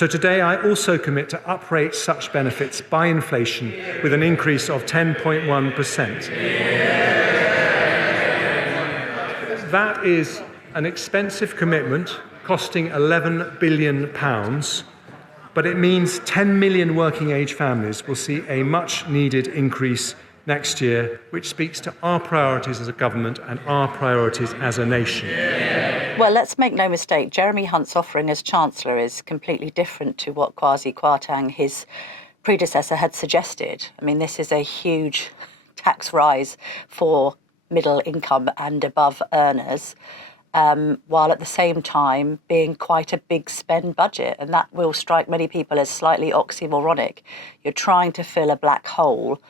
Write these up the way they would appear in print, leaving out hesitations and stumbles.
So today I also commit to uprate such benefits by inflation with an increase of 10.1%. That is an expensive commitment costing £11 billion, but it means 10 million working age families will see a much needed increase next year, which speaks to our priorities as a government and our priorities as a nation. Well, let's make no mistake, Jeremy Hunt's offering as Chancellor is completely different to what Kwasi Kwarteng, his predecessor, had suggested. I mean, this is a huge tax rise for middle income and above earners, while at the same time being quite a big spend budget. And that will strike many people as slightly oxymoronic. You're trying to fill a black hole,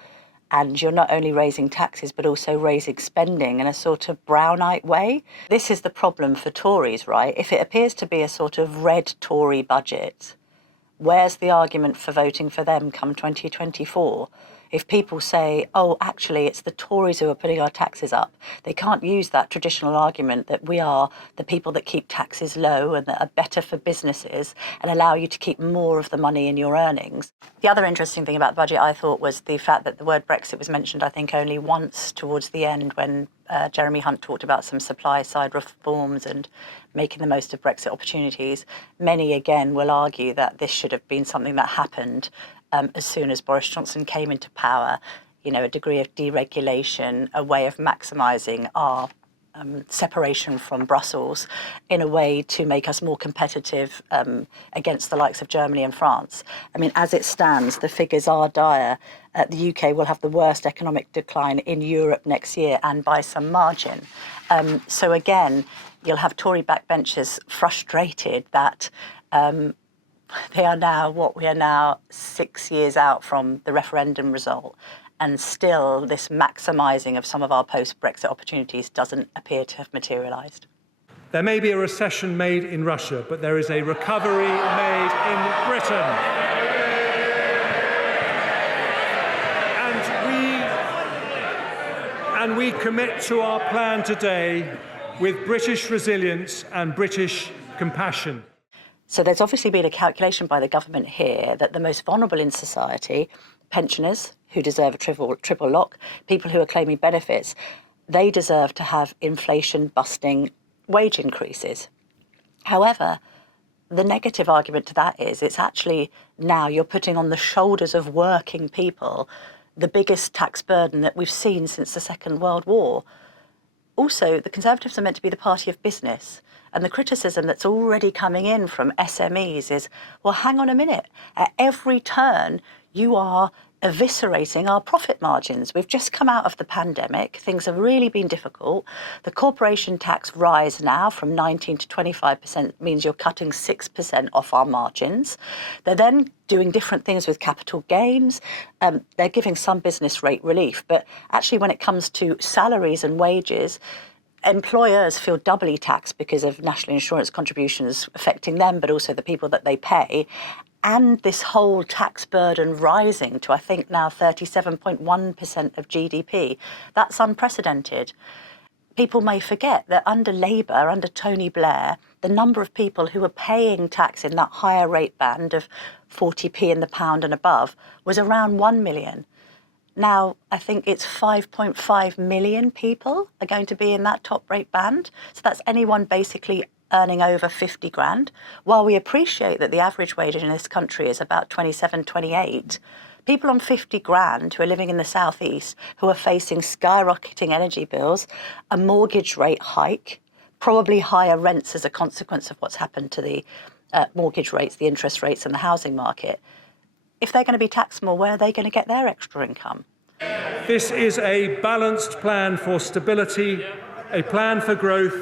and you're not only raising taxes, but also raising spending in a sort of Brownite way. This is the problem for Tories, right? If it appears to be a sort of red Tory budget, where's the argument for voting for them come 2024? If people say, oh, actually, it's the Tories who are putting our taxes up, they can't use that traditional argument that we are the people that keep taxes low and that are better for businesses and allow you to keep more of the money in your earnings. The other interesting thing about the budget, I thought, was the fact that the word Brexit was mentioned, I think, only once towards the end when Jeremy Hunt talked about some supply-side reforms and making the most of Brexit opportunities. Many, again, will argue that this should have been something that happened as soon as Boris Johnson came into power, you know, a degree of deregulation, a way of maximising our separation from Brussels in a way to make us more competitive against the likes of Germany and France. I mean, as it stands, the figures are dire. The UK will have the worst economic decline in Europe next year, and by some margin. So again, you'll have Tory backbenchers frustrated that we are now 6 years out from the referendum result, and still this maximising of some of our post-Brexit opportunities doesn't appear to have materialised. There may be a recession made in Russia, but there is a recovery made in Britain. And we commit to our plan today with British resilience and British compassion. So there's obviously been a calculation by the government here that the most vulnerable in society, pensioners who deserve a triple lock, people who are claiming benefits, they deserve to have inflation-busting wage increases. However, the negative argument to that is it's actually now you're putting on the shoulders of working people the biggest tax burden that we've seen since the Second World War. Also, the Conservatives are meant to be the party of business. And the criticism that's already coming in from SMEs is, well, hang on a minute. At every turn, you are eviscerating our profit margins. We've just come out of the pandemic. Things have really been difficult. The corporation tax rise now from 19 to 25% means you're cutting 6% off our margins. They're then doing different things with capital gains. They're giving some business rate relief. But actually, when it comes to salaries and wages, employers feel doubly taxed because of national insurance contributions affecting them, but also the people that they pay. And this whole tax burden rising to, I think, now 37.1% of GDP. That's unprecedented. People may forget that under Labour, under Tony Blair, the number of people who were paying tax in that higher rate band of 40p in the pound and above was around 1 million. Now, I think it's 5.5 million people are going to be in that top rate band. So that's anyone basically earning over 50 grand. While we appreciate that the average wage in this country is about 27, 28, people on 50 grand who are living in the southeast, who are facing skyrocketing energy bills, a mortgage rate hike, probably higher rents as a consequence of what's happened to the mortgage rates, the interest rates and the housing market. If they're going to be taxed more, where are they going to get their extra income? This is a balanced plan for stability, a plan for growth,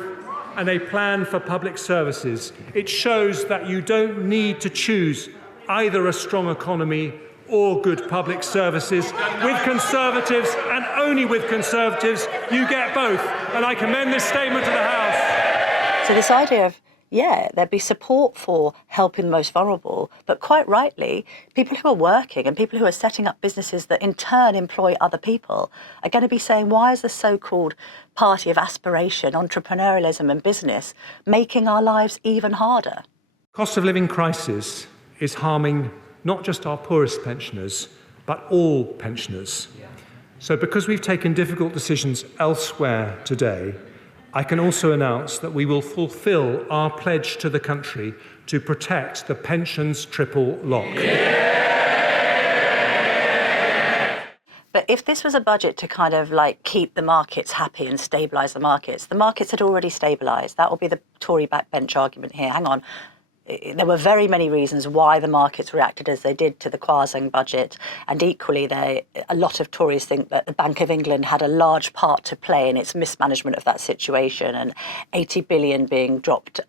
and a plan for public services. It shows that you don't need to choose either a strong economy or good public services. With Conservatives, and only with Conservatives, you get both. And I commend this statement to the House. So this idea of, there'd be support for helping the most vulnerable, but quite rightly, people who are working and people who are setting up businesses that in turn employ other people are going to be saying, why is the so-called party of aspiration, entrepreneurialism and business making our lives even harder? Cost of living crisis is harming not just our poorest pensioners, but all pensioners. So because we've taken difficult decisions elsewhere today, I can also announce that we will fulfil our pledge to the country to protect the pensions triple lock. But if this was a budget to kind of like keep the markets happy and stabilise the markets had already stabilised. That will be the Tory backbench argument here. Hang on. There were very many reasons why the markets reacted as they did to the Kwasang budget, and equally a lot of Tories think that the Bank of England had a large part to play in its mismanagement of that situation, and 80 billion being dropped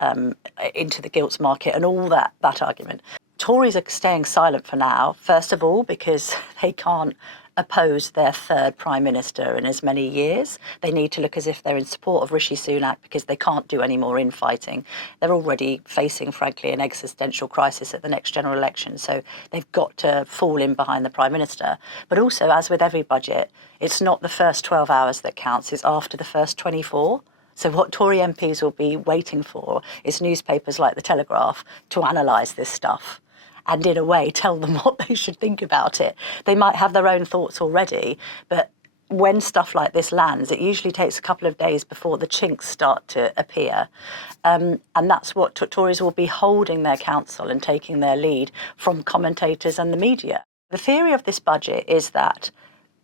into the gilts market and all that argument. Tories are staying silent for now, first of all because they can't oppose their third Prime Minister in as many years. They need to look as if they're in support of Rishi Sunak because they can't do any more infighting. They're already facing, frankly, an existential crisis at the next general election, so they've got to fall in behind the Prime Minister. But also, as with every budget, it's not the first 12 hours that counts, it's after the first 24. So what Tory MPs will be waiting for is newspapers like the Telegraph to analyse this stuff and in a way tell them what they should think about it. They might have their own thoughts already, but when stuff like this lands, it usually takes a couple of days before the chinks start to appear. And that's what Tories will be holding their counsel and taking their lead from commentators and the media. The theory of this budget is that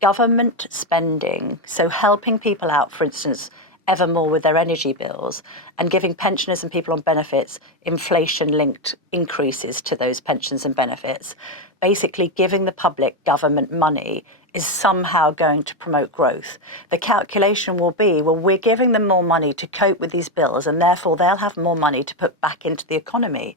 government spending, so helping people out, for instance, ever more with their energy bills, and giving pensioners and people on benefits inflation-linked increases to those pensions and benefits, basically giving the public government money is somehow going to promote growth. The calculation will be, well, we're giving them more money to cope with these bills, and therefore they'll have more money to put back into the economy.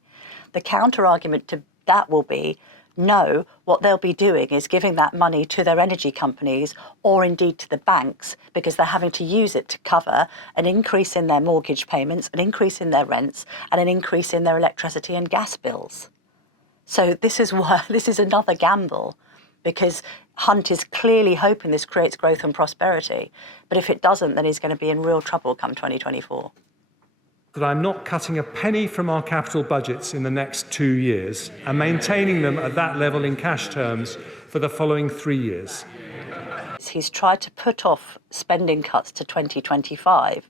The counter-argument to that will be, no, what they'll be doing is giving that money to their energy companies or indeed to the banks because they're having to use it to cover an increase in their mortgage payments, an increase in their rents, and an increase in their electricity and gas bills. So this is another gamble, because Hunt is clearly hoping this creates growth and prosperity. But if it doesn't, then he's going to be in real trouble come 2024. That I'm not cutting a penny from our capital budgets in the next 2 years and maintaining them at that level in cash terms for the following 3 years. He's tried to put off spending cuts to 2025,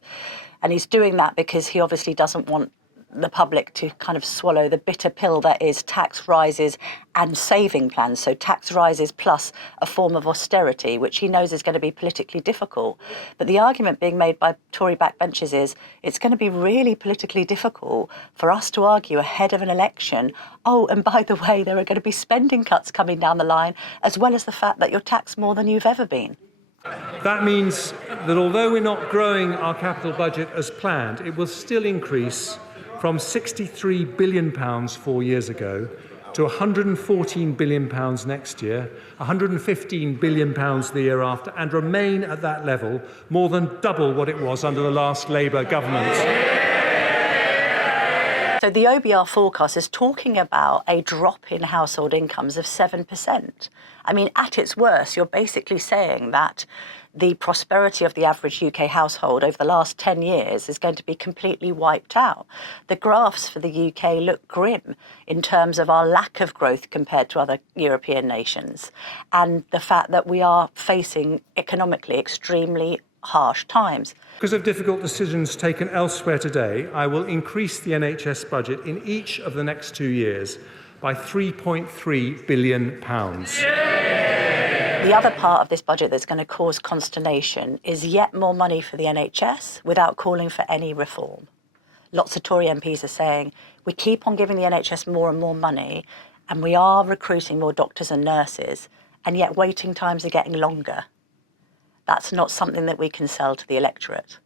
and he's doing that because he obviously doesn't want the public to kind of swallow the bitter pill that is tax rises and saving plans. So tax rises plus a form of austerity, which he knows is going to be politically difficult. But the argument being made by Tory backbenchers is it's going to be really politically difficult for us to argue ahead of an election, oh, and by the way, there are going to be spending cuts coming down the line, as well as the fact that you're taxed more than you've ever been. That means that although we're not growing our capital budget as planned, it will still increase from £63 billion 4 years ago to £114 billion next year, £115 billion the year after, and remain at that level, more than double what it was under the last Labour government. So the OBR forecast is talking about a drop in household incomes of 7%. I mean, at its worst, you're basically saying that the prosperity of the average UK household over the last 10 years is going to be completely wiped out. The graphs for the UK look grim in terms of our lack of growth compared to other European nations, and the fact that we are facing economically extremely harsh times. Because of difficult decisions taken elsewhere today, I will increase the NHS budget in each of the next 2 years by £3.3 billion. The other part of this budget that's going to cause consternation is yet more money for the NHS without calling for any reform. Lots of Tory MPs are saying, we keep on giving the NHS more and more money, and we are recruiting more doctors and nurses, and yet waiting times are getting longer. That's not something that we can sell to the electorate.